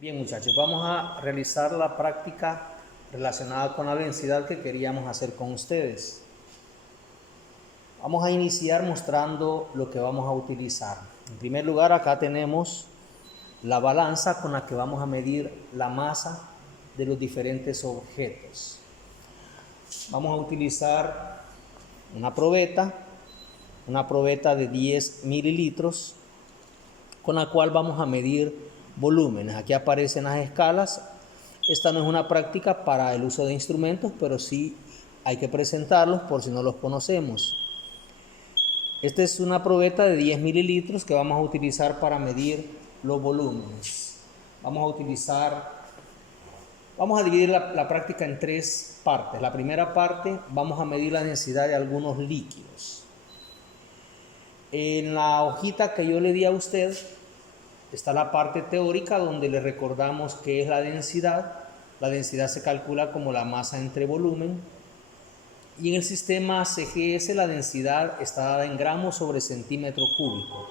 Bien, muchachos, vamos a realizar la práctica relacionada con la densidad que queríamos hacer con ustedes. Vamos a iniciar mostrando lo que vamos a utilizar. En primer lugar, acá tenemos la balanza con la que vamos a medir la masa de los diferentes objetos. Vamos a utilizar una probeta de 10 mililitros, con la cual vamos a medir volúmenes. Aquí aparecen las escalas. Esta no es una práctica para el uso de instrumentos, pero sí hay que presentarlos por si no los conocemos. Esta es una probeta de 10 mililitros que vamos a utilizar para medir los volúmenes. Vamos a dividir la práctica en tres partes. La primera parte vamos a medir la densidad de algunos líquidos. En la hojita que yo le di a usted está la parte teórica donde le recordamos qué es la densidad. La densidad se calcula como la masa entre volumen. Y en el sistema CGS la densidad está dada en gramos sobre centímetro cúbico.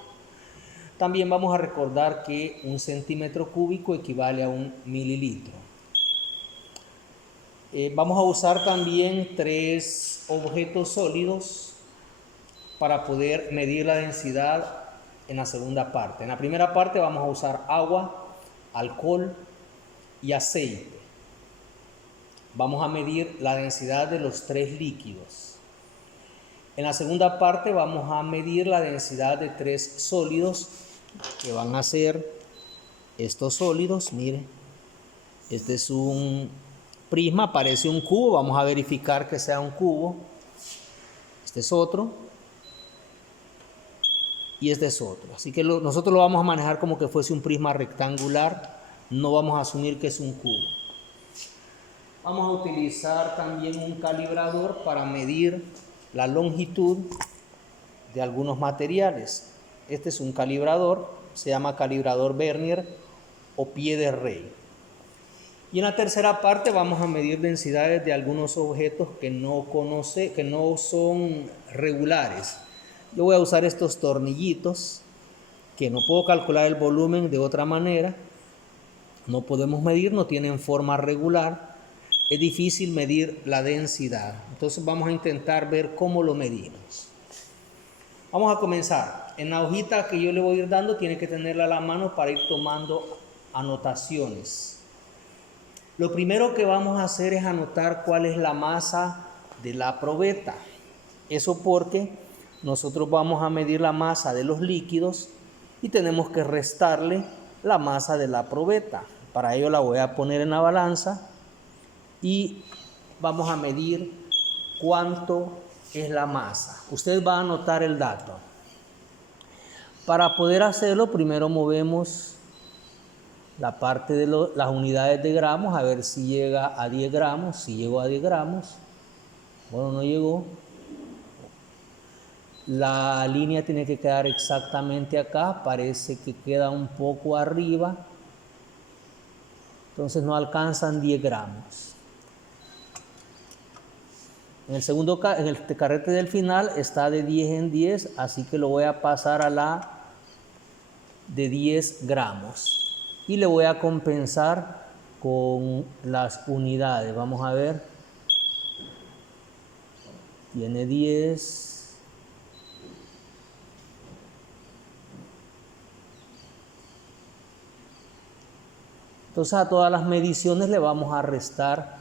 También vamos a recordar que un centímetro cúbico equivale a un mililitro. Vamos a usar también tres objetos sólidos para poder medir la densidad en la segunda parte. En la primera parte vamos a usar agua, alcohol y aceite. Vamos a medir la densidad de los tres líquidos. En la segunda parte vamos a medir la densidad de tres sólidos, que van a ser estos sólidos. Miren, este es un prisma, parece un cubo. Vamos a verificar que sea un cubo. Este es otro. Y este es otro. Así que nosotros lo vamos a manejar como que fuese un prisma rectangular. No vamos a asumir que es un cubo. Vamos a utilizar también un calibrador para medir la longitud de algunos materiales. Este es un calibrador, se llama calibrador Vernier o pie de rey. Y en la tercera parte vamos a medir densidades de algunos objetos que no son regulares. Yo voy a usar estos tornillitos que no puedo calcular el volumen de otra manera. No podemos medir, no tienen forma regular. Es difícil medir la densidad. Entonces vamos a intentar ver cómo lo medimos. Vamos a comenzar. En la hojita que yo le voy a ir dando, tiene que tenerla a la mano para ir tomando anotaciones. Lo primero que vamos a hacer es anotar cuál es la masa de la probeta. Eso porque nosotros vamos a medir la masa de los líquidos y tenemos que restarle la masa de la probeta. Para ello la voy a poner en la balanza y vamos a medir cuánto es la masa. Usted va a anotar el dato. Para poder hacerlo, primero movemos la parte de las unidades de gramos, a ver si llega a 10 gramos. Si llegó a 10 gramos, bueno, no llegó. La línea tiene que quedar exactamente acá, parece que queda un poco arriba, entonces no alcanzan 10 gramos. En el carrete del final está de 10 en 10, así que lo voy a pasar a la de 10 gramos. Y le voy a compensar con las unidades. Vamos a ver. Tiene 10. Entonces a todas las mediciones le vamos a restar.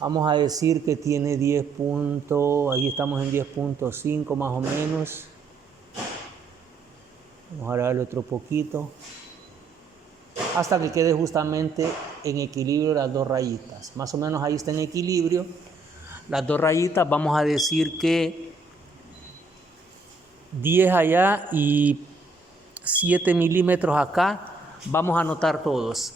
Vamos a decir que tiene 10 puntos, ahí estamos en 10.5 más o menos. Vamos a agregarle otro poquito. Hasta que quede justamente en equilibrio las dos rayitas. Más o menos ahí está en equilibrio. Las dos rayitas, vamos a decir que 10 allá y 7 milímetros acá. Vamos a anotar todos.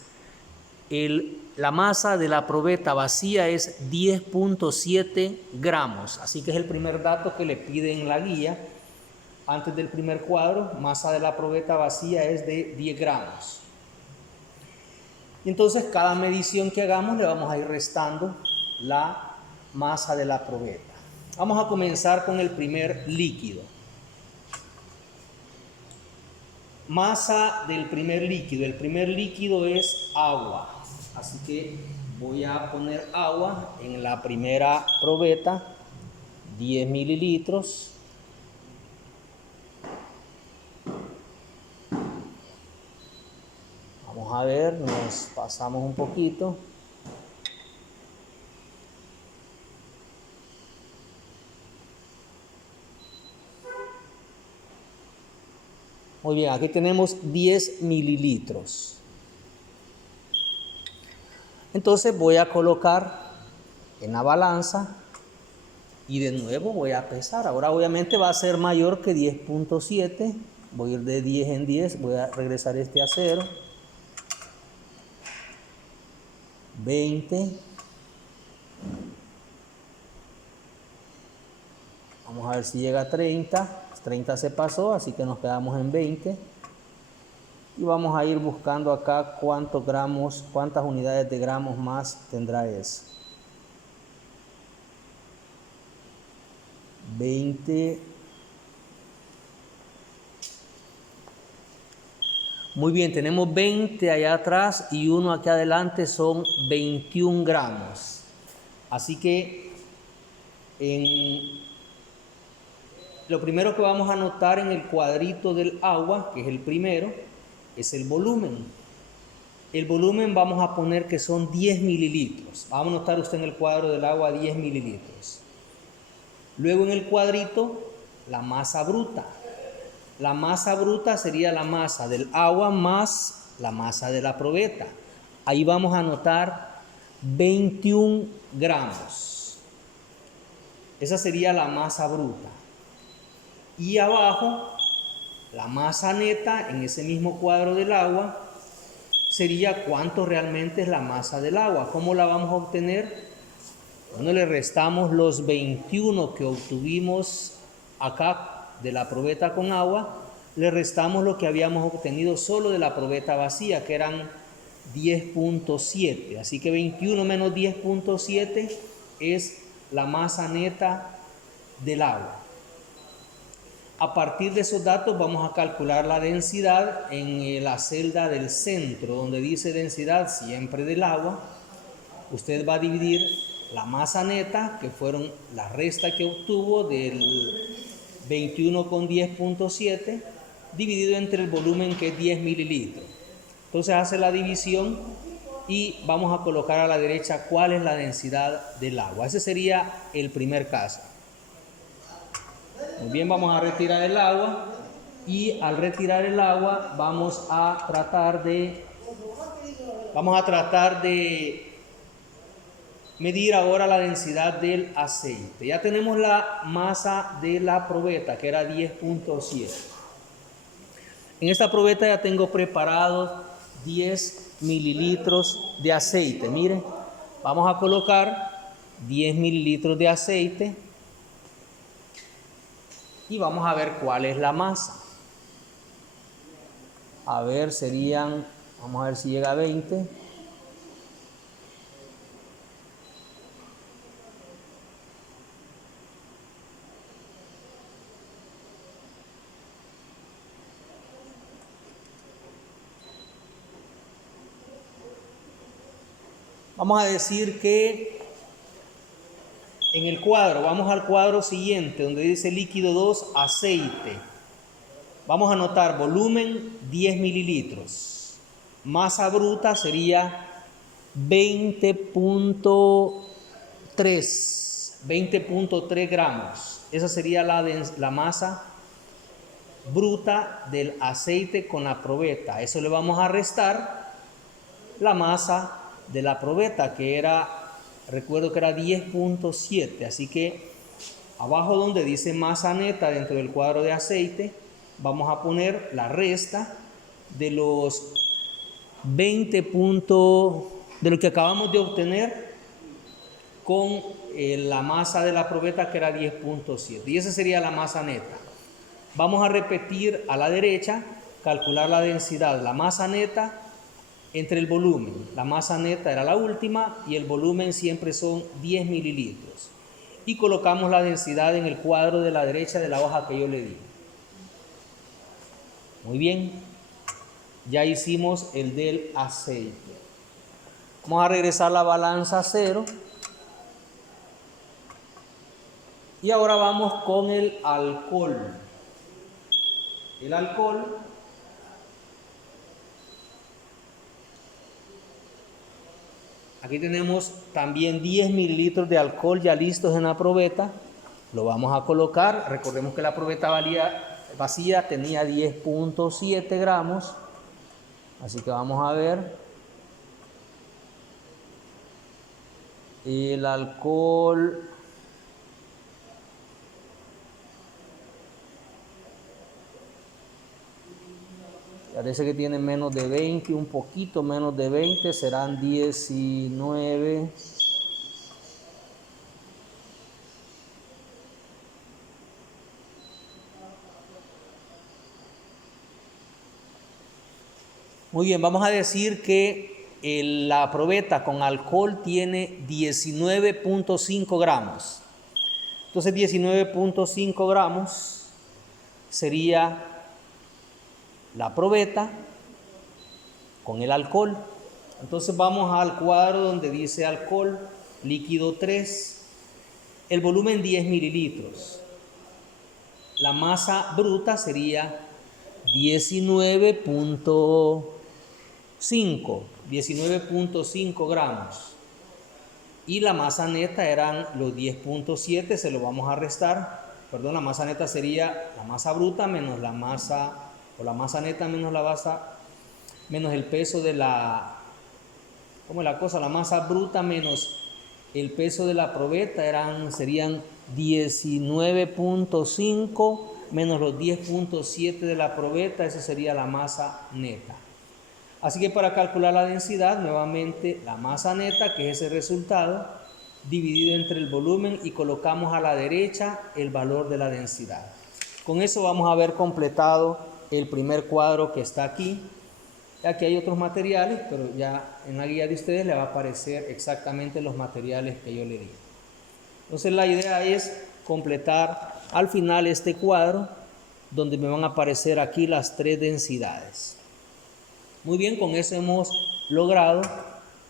La masa de la probeta vacía es 10.7 gramos. Así que es el primer dato que le piden en la guía. Antes del primer cuadro, masa de la probeta vacía es de 10 gramos. Y entonces cada medición que hagamos le vamos a ir restando la masa de la probeta. Vamos a comenzar con el primer líquido. Masa del primer líquido. El primer líquido es agua. Así que voy a poner agua en la primera probeta, 10 mililitros. Vamos a ver, nos pasamos un poquito. Muy bien, aquí tenemos 10 mililitros. Entonces voy a colocar en la balanza y de nuevo voy a pesar. Ahora obviamente va a ser mayor que 10.7. Voy a ir de 10 en 10, voy a regresar este a 0. 20. Vamos a ver si llega a 30. 30 se pasó, así que nos quedamos en 20. Y vamos a ir buscando acá cuántos gramos, cuántas unidades de gramos más tendrá eso. 20. Muy bien, tenemos 20 allá atrás y uno aquí adelante, son 21 gramos. Así que lo primero que vamos a anotar en el cuadrito del agua, que es el primero, es el volumen. El volumen vamos a poner que son 10 mililitros. Vamos a anotar usted en el cuadro del agua 10 mililitros. Luego en el cuadrito, la masa bruta. La masa bruta sería la masa del agua más la masa de la probeta. Ahí vamos a anotar 21 gramos. Esa sería la masa bruta. Y abajo, la masa neta en ese mismo cuadro del agua sería cuánto realmente es la masa del agua. ¿Cómo la vamos a obtener? Bueno, le restamos los 21 que obtuvimos acá de la probeta con agua, le restamos lo que habíamos obtenido solo de la probeta vacía, que eran 10.7. Así que 21 menos 10.7 es la masa neta del agua. A partir de esos datos vamos a calcular la densidad en la celda del centro, donde dice densidad siempre del agua. Usted va a dividir la masa neta, que fueron la resta que obtuvo del 21 con 10.7, dividido entre el volumen, que es 10 mililitros. Entonces hace la división y vamos a colocar a la derecha cuál es la densidad del agua. Ese sería el primer caso. Muy bien, vamos a retirar el agua y al retirar el agua vamos a tratar de medir ahora la densidad del aceite. Ya tenemos la masa de la probeta, que era 10.7. En esta probeta ya tengo preparados 10 mililitros de aceite. Miren, vamos a colocar 10 mililitros de aceite y vamos a ver cuál es la masa. A ver, vamos a ver si llega a 20. Vamos a decir que en el cuadro, vamos al cuadro siguiente, donde dice líquido 2, aceite. Vamos a anotar volumen 10 mililitros. Masa bruta sería 20.3 gramos. Esa sería la masa bruta del aceite con la probeta. Eso le vamos a restar la masa de la probeta, que era, recuerdo que era 10.7. Así que abajo donde dice masa neta dentro del cuadro de aceite, vamos a poner la resta de los 20 puntos de lo que acabamos de obtener con la masa de la probeta, que era 10.7. Y esa sería la masa neta. Vamos a repetir a la derecha, calcular la densidad, la masa neta entre el volumen. La masa neta era la última y el volumen siempre son 10 mililitros. Y colocamos la densidad en el cuadro de la derecha de la hoja que yo le di. Muy bien, Ya hicimos el del aceite. Vamos a regresar la balanza a 0. Y ahora vamos con el alcohol. El alcohol aquí tenemos también 10 mililitros de alcohol ya listos en la probeta. Lo vamos a colocar. Recordemos que la probeta vacía tenía 10.7 gramos. Así que vamos a ver. El alcohol parece que tiene menos de 20, un poquito menos de 20, serán 19. Muy bien, vamos a decir que la probeta con alcohol tiene 19.5 gramos. Entonces 19.5 gramos sería la probeta con el alcohol. Entonces vamos al cuadro donde dice alcohol, líquido 3, el volumen 10 mililitros. La masa bruta sería 19.5 gramos. Y la masa neta eran los 10.7, se lo vamos a restar. Perdón, la masa neta sería la masa bruta menos la masa, o la masa neta menos la masa, menos el peso de la, ¿cómo es la cosa? La masa bruta menos el peso de la probeta serían 19.5 menos los 10.7 de la probeta, eso sería la masa neta. Así que para calcular la densidad, nuevamente la masa neta, que es ese resultado, dividido entre el volumen, y colocamos a la derecha el valor de la densidad. Con eso vamos a haber completado el primer cuadro que está aquí. Aquí hay otros materiales, pero ya en la guía de ustedes le va a aparecer exactamente los materiales que yo le di. Entonces la idea es completar al final este cuadro, donde me van a aparecer aquí las 3 densidades. Muy bien, con eso hemos logrado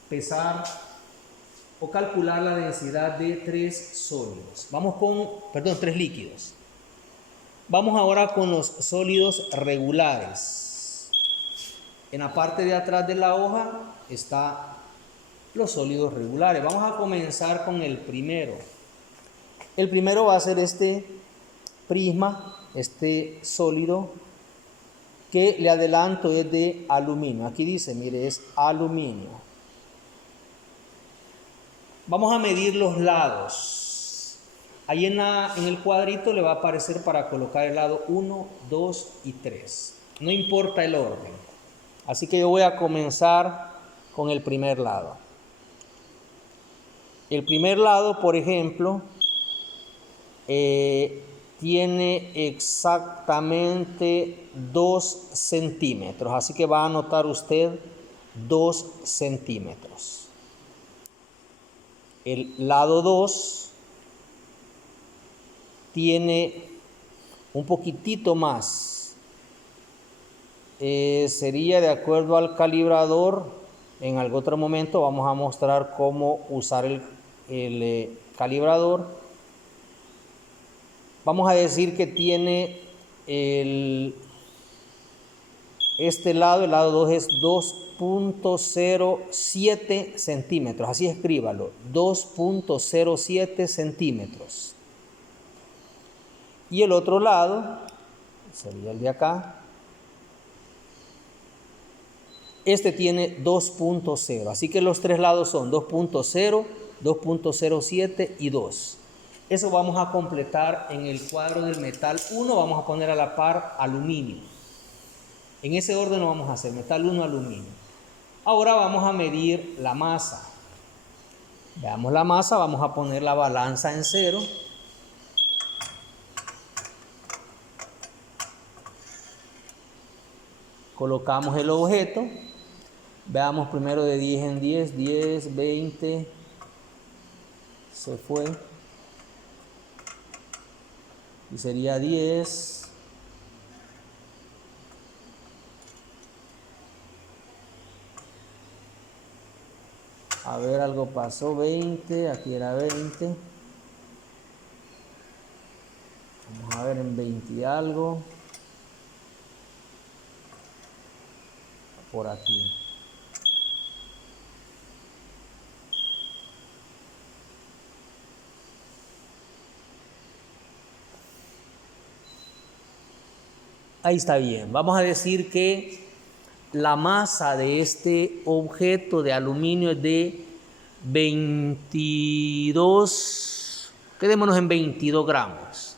pesar o calcular la densidad de 3 sólidos. Vamos con, perdón, 3 líquidos. Vamos ahora con los sólidos regulares. En la parte de atrás de la hoja están los sólidos regulares. Vamos a comenzar con el primero. El primero va a ser este prisma, este sólido, que le adelanto es de aluminio. Aquí dice, mire, es aluminio. Vamos a medir los lados. Ahí en el cuadrito le va a aparecer para colocar el lado 1, 2 y 3. No importa el orden. Así que yo voy a comenzar con el primer lado. El primer lado, por ejemplo, tiene exactamente 2 centímetros. Así que va a anotar usted 2 centímetros. El lado 2 tiene un poquitito más. Sería de acuerdo al calibrador. En algún otro momento vamos a mostrar cómo usar el calibrador. Vamos a decir que tiene este lado, el lado 2 es 2.07 centímetros. Así escríbalo, 2.07 centímetros. Y el otro lado, sería el de acá, este tiene 2.0. Así que los 3 lados son 2.0, 2.07 y 2. Eso vamos a completar en el cuadro del metal 1. Vamos a poner a la par aluminio. En ese orden lo vamos a hacer, metal 1, aluminio. Ahora vamos a medir la masa. Veamos la masa, vamos a poner la balanza en 0. Colocamos el objeto. Veamos primero de 10 en 10, 10, 20, se fue. Y sería 10, A ver, algo pasó, 20, aquí era 20. Vamos a ver en 20 y algo. Por aquí. Ahí está bien. Vamos a decir que la masa de este objeto de aluminio es de 22, quedémonos en 22 gramos.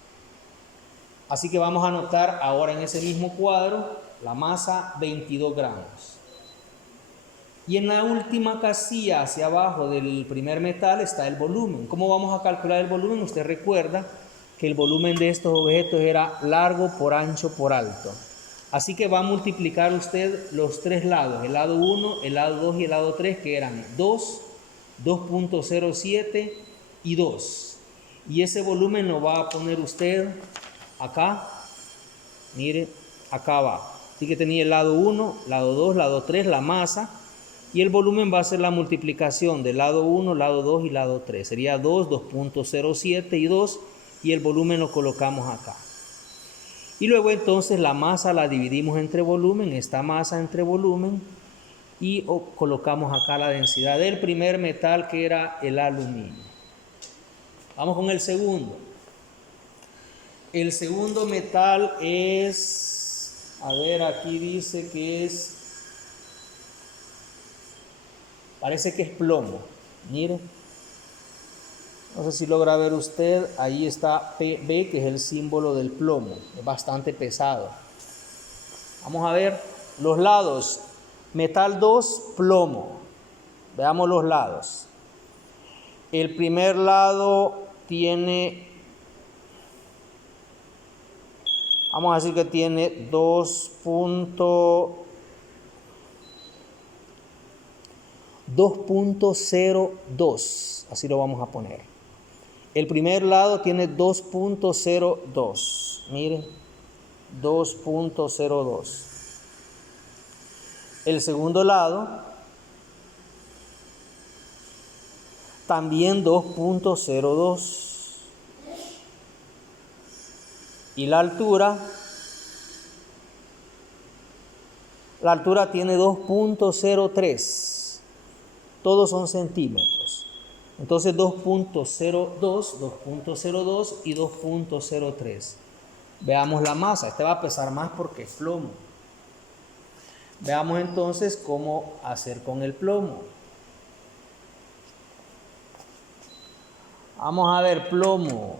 Así que vamos a anotar ahora en ese mismo cuadro la masa 22 gramos. Y en la última casilla hacia abajo del primer metal está el volumen. ¿Cómo vamos a calcular el volumen? Usted recuerda que el volumen de estos objetos era largo por ancho por alto. Así que va a multiplicar usted los tres lados, el lado 1, el lado 2 y el lado 3, que eran 2, 2.07 y 2. Y ese volumen lo va a poner usted acá, mire, acá abajo. Así que tenía el lado 1, lado 2, lado 3, la masa. Y el volumen va a ser la multiplicación del lado 1, lado 2 y lado 3. Sería 2, 2.07 y 2. Y el volumen lo colocamos acá. Y luego entonces la masa la dividimos entre volumen, esta masa entre volumen. Y colocamos acá la densidad del primer metal, que era el aluminio. Vamos con el segundo. El segundo metal es, a ver, aquí dice que es, parece que es plomo. Mire, no sé si logra ver usted, ahí está PB, que es el símbolo del plomo, es bastante pesado. Vamos a ver los lados. Metal 2, plomo. Veamos los lados. El primer lado tiene, vamos a decir que tiene 2.02, así lo vamos a poner. El primer lado tiene 2.02, mire, 2.02. El segundo lado también 2.02. Y la altura tiene 2.03. Todos son centímetros. Entonces 2.02, 2.02 y 2.03. Veamos la masa. Este va a pesar más porque es plomo. Veamos entonces cómo hacer con el plomo. Vamos a ver plomo.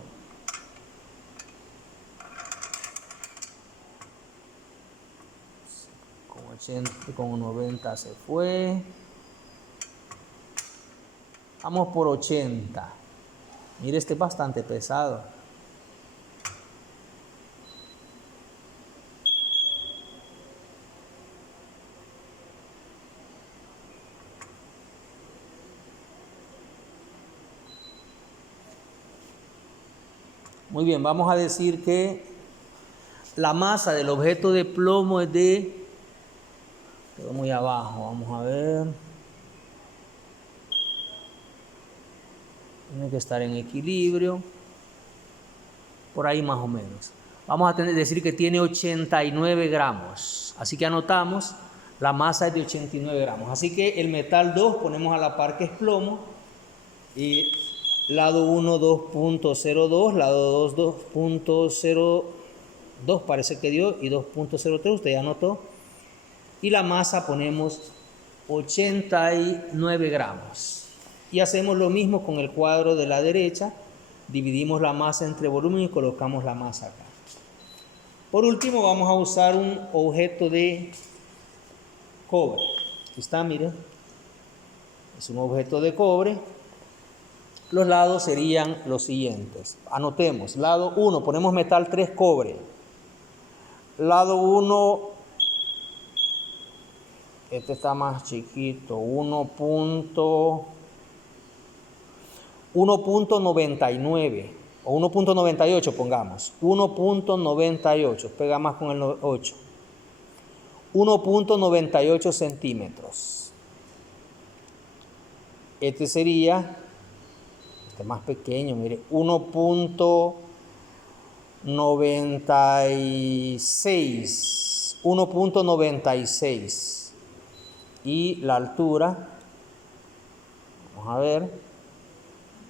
Con 80, con 90 se fue. Vamos por 80. Mire, este es bastante pesado. Muy bien, vamos a decir que la masa del objeto de plomo es de, quedó muy abajo, vamos a ver, tiene que estar en equilibrio, por ahí más o menos. Vamos a decir que tiene 89 gramos, así que anotamos, la masa es de 89 gramos. Así que el metal 2 ponemos a la par que es plomo, y lado 1 2.02, lado 2 2.02 parece que dio, y 2.03, usted ya anotó. Y la masa ponemos 89 gramos. Y hacemos lo mismo con el cuadro de la derecha. Dividimos la masa entre volumen y colocamos la masa acá. Por último vamos a usar un objeto de cobre. Aquí está, miren. Es un objeto de cobre. Los lados serían los siguientes. Anotemos. Lado 1, ponemos metal 3, cobre. Lado 1, este está más chiquito, 1.99 o 1.98 pongamos. 1.98, pega más con el 8. 1.98 centímetros. Este sería, este más pequeño, mire, 1.96. Y la altura, vamos a ver,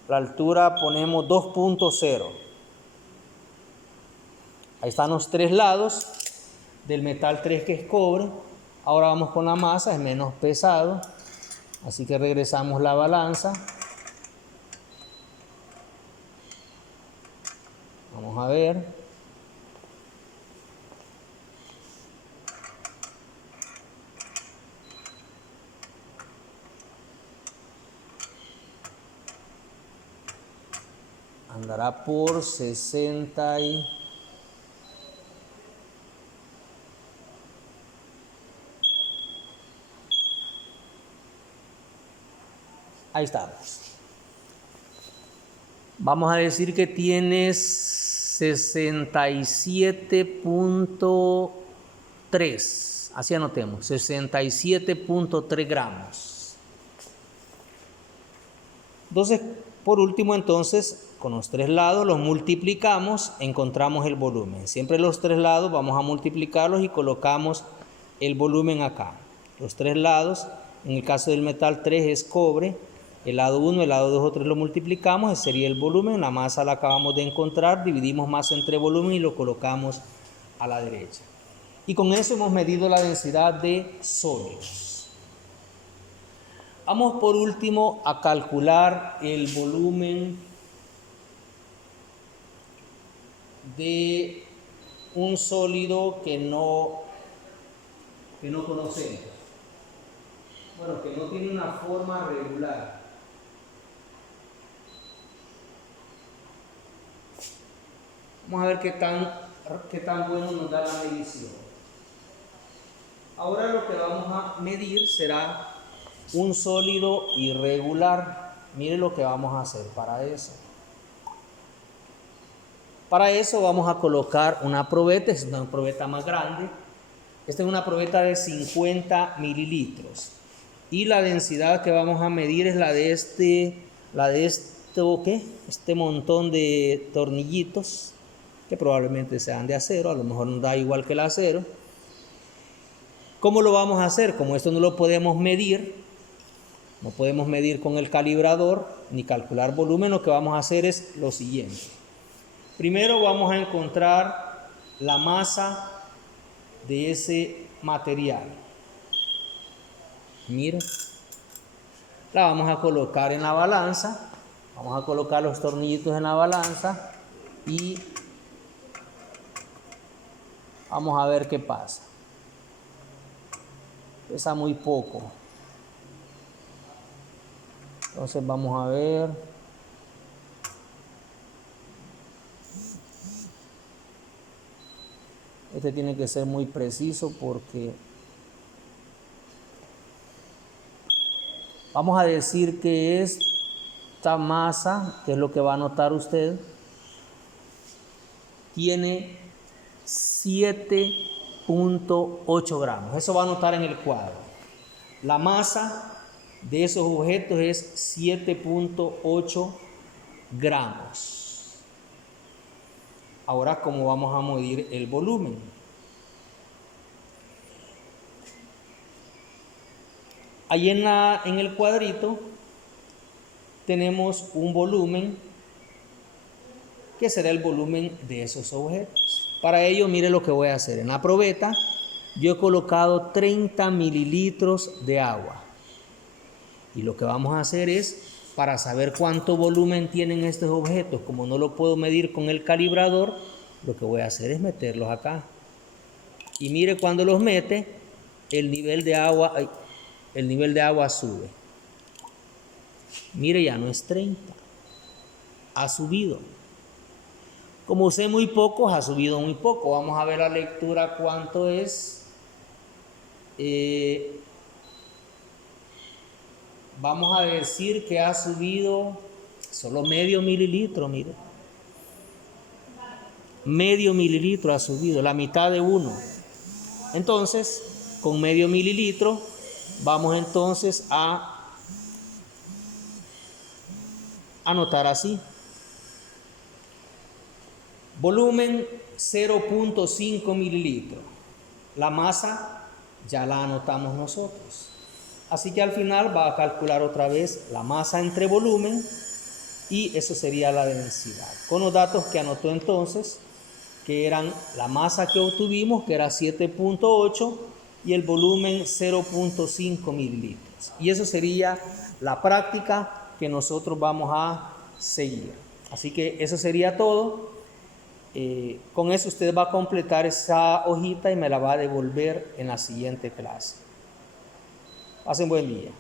la altura ponemos 2.0. Ahí están los tres lados del metal 3 que es cobre. Ahora vamos con la masa, es menos pesado. Así que regresamos la balanza. Vamos a ver. Andará por 60 y... Ahí estamos. Vamos a decir que tienes 67.3. Así anotemos, 67.3 gramos. Entonces, por último, entonces, con los tres lados los multiplicamos, encontramos el volumen. Siempre los tres lados vamos a multiplicarlos y colocamos el volumen acá. Los tres lados, en el caso del metal 3 es cobre. El lado 1, el lado 2 o 3 lo multiplicamos, ese sería el volumen. La masa la acabamos de encontrar, dividimos masa entre volumen y lo colocamos a la derecha. Y con eso hemos medido la densidad de sólidos. Vamos por último a calcular el volumen de un sólido que no conocemos. Bueno, que no tiene una forma regular. Vamos a ver qué tan bueno nos da la medición. Ahora lo que vamos a medir será un sólido irregular. Mire lo que vamos a hacer para eso. Para eso vamos a colocar una probeta, es una probeta más grande. Esta es una probeta de 50 mililitros. Y la densidad que vamos a medir es la de este montón de tornillitos, que probablemente sean de acero, a lo mejor nos da igual que el acero. ¿Cómo lo vamos a hacer? Como esto no lo podemos medir, no podemos medir con el calibrador ni calcular volumen, lo que vamos a hacer es lo siguiente. Primero vamos a encontrar la masa de ese material. Miren, la vamos a colocar en la balanza, vamos a colocar los tornillitos en la balanza y vamos a ver qué pasa. Pesa muy poco. Entonces vamos a ver. Este tiene que ser muy preciso porque vamos a decir que esta masa, que es lo que va a notar usted, tiene 7.8 gramos. Eso va a notar en el cuadro. La masa de esos objetos es 7.8 gramos. Ahora, ¿cómo vamos a medir el volumen? Ahí en el cuadrito tenemos un volumen que será el volumen de esos objetos. Para ello, mire lo que voy a hacer. En la probeta yo he colocado 30 mililitros de agua. Y lo que vamos a hacer es, para saber cuánto volumen tienen estos objetos, como no lo puedo medir con el calibrador, lo que voy a hacer es meterlos acá. Y mire, cuando los mete, el nivel de agua sube. Mire, ya no es 30. Ha subido. Como usé muy pocos, ha subido muy poco. Vamos a ver la lectura cuánto es. Vamos a decir que ha subido solo medio mililitro, mire. Medio mililitro ha subido, la mitad de uno. Entonces, con medio mililitro, vamos entonces a anotar así. Volumen 0.5 mililitros. La masa ya la anotamos nosotros. Así que al final va a calcular otra vez la masa entre volumen y eso sería la densidad. Con los datos que anotó entonces, que eran la masa que obtuvimos, que era 7.8, y el volumen 0.5 mililitros. Y eso sería la práctica que nosotros vamos a seguir. Así que eso sería todo. Con eso usted va a completar esa hojita y me la va a devolver en la siguiente clase. Pasen buen día.